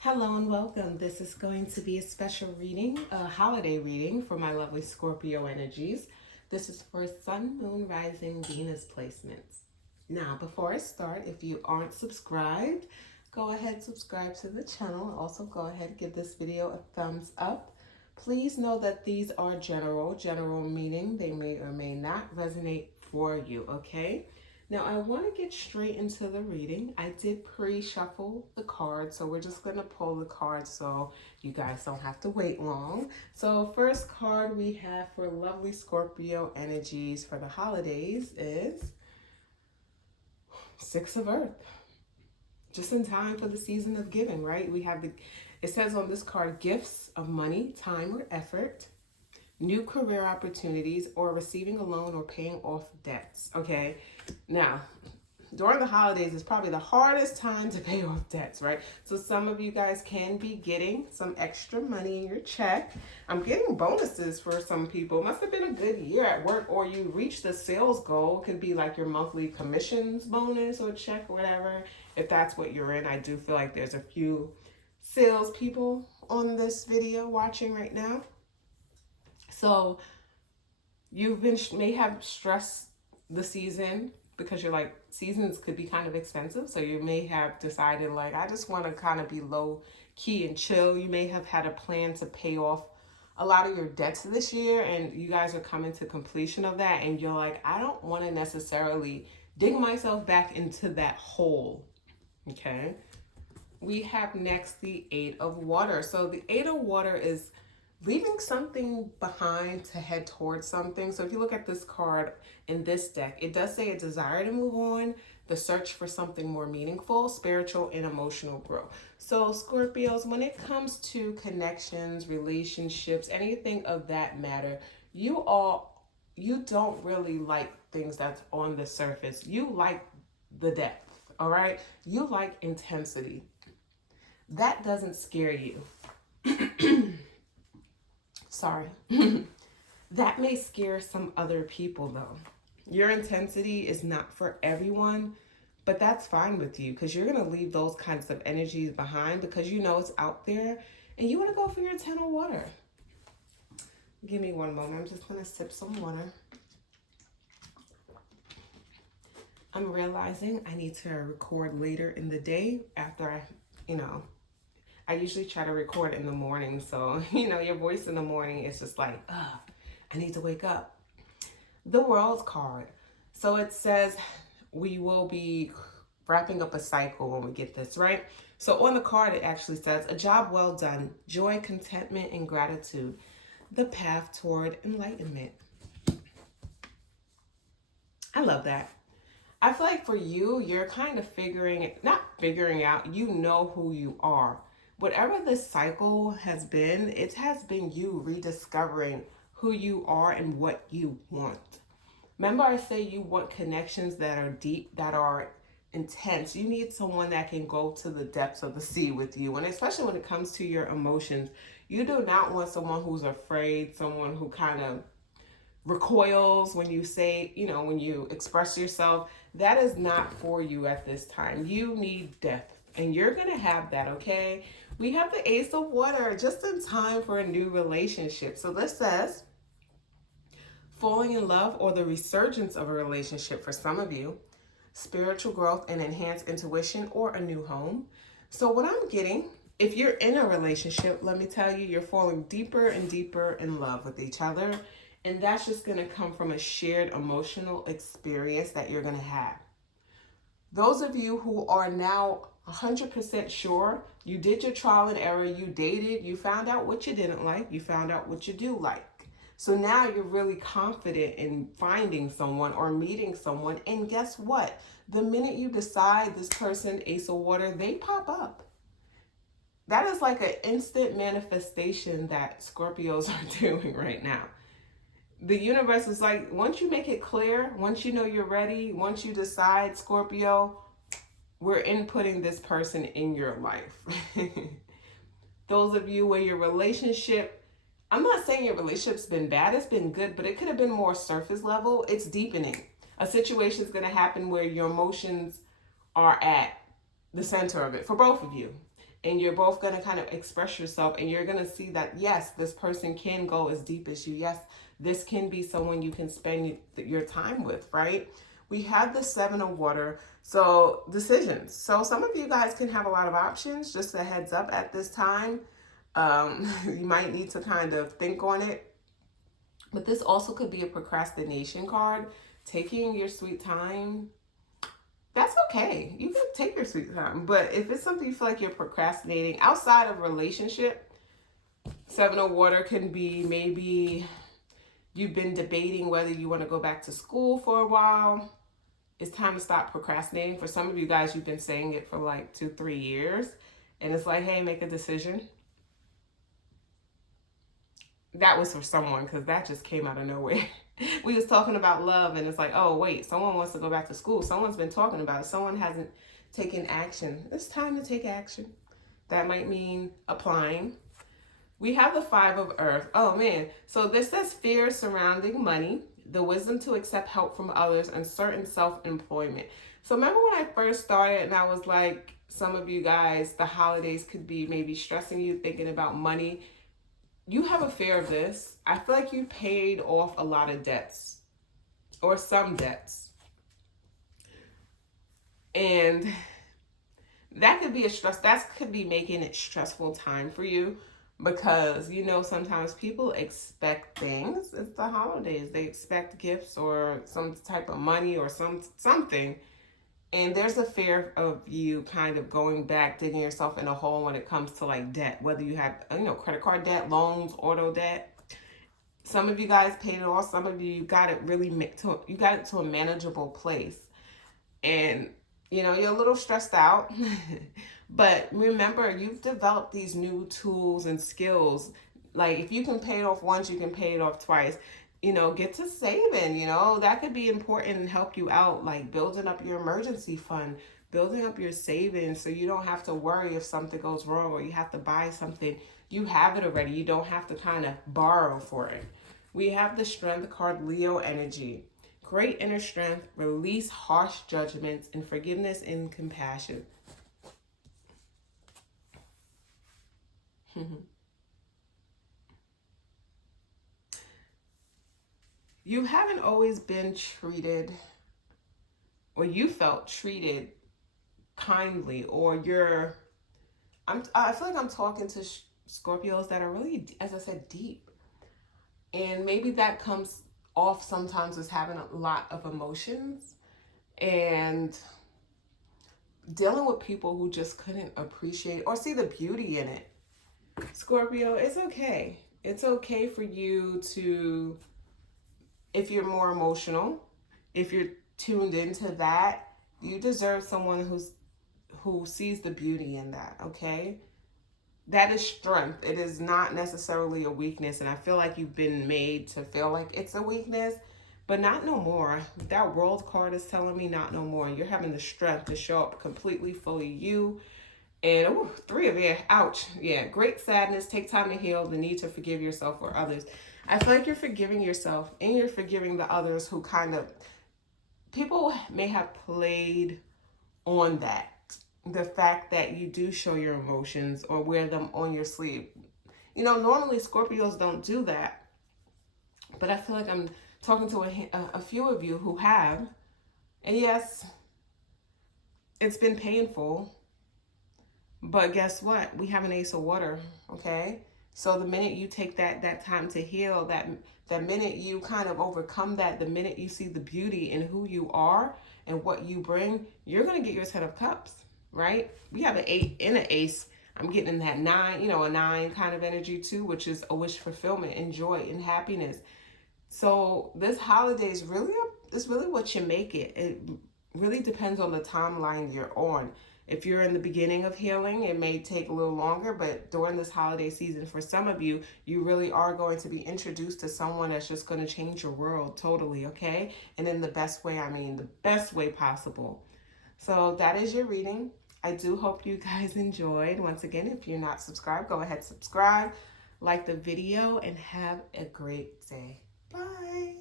Hello and welcome. This is going to be a special reading, a holiday reading for my lovely Scorpio energies. This is for Sun, Moon, Rising, Venus placements. Now, before I start, if you aren't subscribed, go ahead, subscribe to the channel. Also, go ahead, give this video a thumbs up. Please know that these are general meaning. They may or may not resonate for you, okay? Now, I want to get straight into the reading. I did pre-shuffle the cards, so we're just going to pull the cards so you guys don't have to wait long. So, first card we have for lovely Scorpio energies for the holidays is Six of Earth. Just in time for the season of giving, right? It says on this card, gifts of money, time, or effort, new career opportunities, or receiving a loan or paying off debts, okay? Now, during the holidays is probably the hardest time to pay off debts, right? So some of you guys can be getting some extra money in your check. I'm getting bonuses for some people. Must have been a good year at work, or you reached the sales goal. It could be like your monthly commissions bonus or check or whatever. If that's what you're in, I do feel like there's a few sales people on this video watching right now. So may have stressed the season because you're like, seasons could be kind of expensive. So you may have decided like, I just want to kind of be low key and chill. You may have had a plan to pay off a lot of your debts this year, and you guys are coming to completion of that. And you're like, I don't want to necessarily dig myself back into that hole. Okay. We have next the Eight of Water. So the Eight of Water is leaving something behind to head towards something. So if you look at this card in this deck, it does say a desire to move on, the search for something more meaningful, spiritual and emotional growth. So Scorpios, when it comes to connections, relationships, anything of that matter, you don't really like things that's on the surface. You like the depth, all right? You like intensity. That doesn't scare you. Sorry. That may scare some other people though. Your intensity is not for everyone, but that's fine with you because you're going to leave those kinds of energies behind because you know it's out there and you want to go for your 10 of water. Give me one moment. I'm just going to sip some water. I'm realizing I need to record later in the day after I usually try to record in the morning. So, your voice in the morning is just like, I need to wake up. The World card. So it says we will be wrapping up a cycle when we get this, right? So on the card, it actually says a job well done, joy, contentment, and gratitude, the path toward enlightenment. I love that. I feel like for you, you're kind of not figuring out, you know who you are. Whatever this cycle has been, it has been you rediscovering who you are and what you want. Remember I say you want connections that are deep, that are intense. You need someone that can go to the depths of the sea with you. And especially when it comes to your emotions, you do not want someone who's afraid, someone who kind of recoils when you say, when you express yourself. That is not for you at this time. You need depth. And you're going to have that, okay? We have the Ace of Water just in time for a new relationship. So this says falling in love or the resurgence of a relationship for some of you, spiritual growth and enhanced intuition or a new home. So what I'm getting, if you're in a relationship, let me tell you, you're falling deeper and deeper in love with each other. And that's just going to come from a shared emotional experience that you're going to have. Those of you who are now 100% sure, you did your trial and error, you dated, you found out what you didn't like, you found out what you do like. So now you're really confident in finding someone or meeting someone. And guess what? The minute you decide this person, Ace of Water, they pop up. That is like an instant manifestation that Scorpios are doing right now. The universe is like, once you make it clear, once you know you're ready, once you decide, Scorpio, we're inputting this person in your life. Those of you where your relationship, I'm not saying your relationship's been bad, it's been good, but it could have been more surface level. It's deepening. A situation is going to happen where your emotions are at the center of it for both of you. and you're both going to kind of express yourself, and you're going to see that, yes, this person can go as deep as you. Yes, this can be someone you can spend your time with, right? We have the Seven of Water. So decisions. So some of you guys can have a lot of options. Just a heads up at this time. You might need to kind of think on it. But this also could be a procrastination card. Taking your sweet time. That's okay. You can take your sweet time. But if it's something you feel like you're procrastinating outside of relationship, Seven of Water can be maybe you've been debating whether you want to go back to school for a while. It's time to stop procrastinating. For some of you guys, you've been saying it for like 2-3 years. And it's like, hey, make a decision. That was for someone, because that just came out of nowhere. We was talking about love, and it's like, oh, wait, someone wants to go back to school. Someone's been talking about it. Someone hasn't taken action. It's time to take action. That might mean applying. We have the Five of Earth. Oh, man. So this says fear surrounding money, the wisdom to accept help from others, and certain self-employment. So remember when I first started and I was like, some of you guys, the holidays could be maybe stressing you, thinking about money. You have a fear of this. I feel like you paid off a lot of debts or some debts. And that could be a stress. That could be making it stressful time for you, because, you know, sometimes people expect things. It's the holidays. They expect gifts or some type of money or something. And there's a fear of you kind of going back, digging yourself in a hole when it comes to like debt, whether you have, you know, credit card debt, loans, auto debt. Some of you guys paid it off. Some of you got it you got it to a manageable place. And, you know, you're a little stressed out. But remember, you've developed these new tools and skills. Like if you can pay it off once, you can pay it off twice. You know, get to saving, you know, that could be important and help you out, like building up your emergency fund, building up your savings so you don't have to worry if something goes wrong or you have to buy something. You have it already. You don't have to kind of borrow for it. We have the Strength card, Leo energy. Great inner strength, release harsh judgments, and forgiveness and compassion. You haven't always been treated, or you felt treated kindly, or I feel like I'm talking to Scorpios that are really, as I said, deep. And maybe that comes off sometimes as having a lot of emotions and dealing with people who just couldn't appreciate or see the beauty in it. Scorpio, it's okay. It's okay for you to, if you're more emotional, if you're tuned into that, you deserve someone who sees the beauty in that, okay? That is strength. It is not necessarily a weakness, and I feel like you've been made to feel like it's a weakness, but not no more. That World card is telling me not no more. You're having the strength to show up completely, fully you. And ooh, 3 of you, ouch. Yeah, great sadness, take time to heal, the need to forgive yourself or others. I feel like you're forgiving yourself and you're forgiving the others who kind of, people may have played on that. The fact that you do show your emotions or wear them on your sleeve. You know, normally Scorpios don't do that. But I feel like I'm talking to a few of you who have. And yes, it's been painful. But guess what? We have an Ace of Water, okay? So the minute you take that time to heal, that minute you kind of overcome that, the minute you see the beauty in who you are and what you bring, you're going to get your 10 of Cups, right? We have an 8 and an Ace. I'm getting in that 9, you know, a 9 kind of energy too, which is a wish fulfillment and joy and happiness. So this holiday is really what you make it. It really depends on the timeline you're on. If you're in the beginning of healing, it may take a little longer, but during this holiday season, for some of you, you really are going to be introduced to someone that's just going to change your world totally, okay? And in the best way, I mean, the best way possible. So that is your reading. I do hope you guys enjoyed. Once again, if you're not subscribed, go ahead, subscribe, like the video, and have a great day. Bye.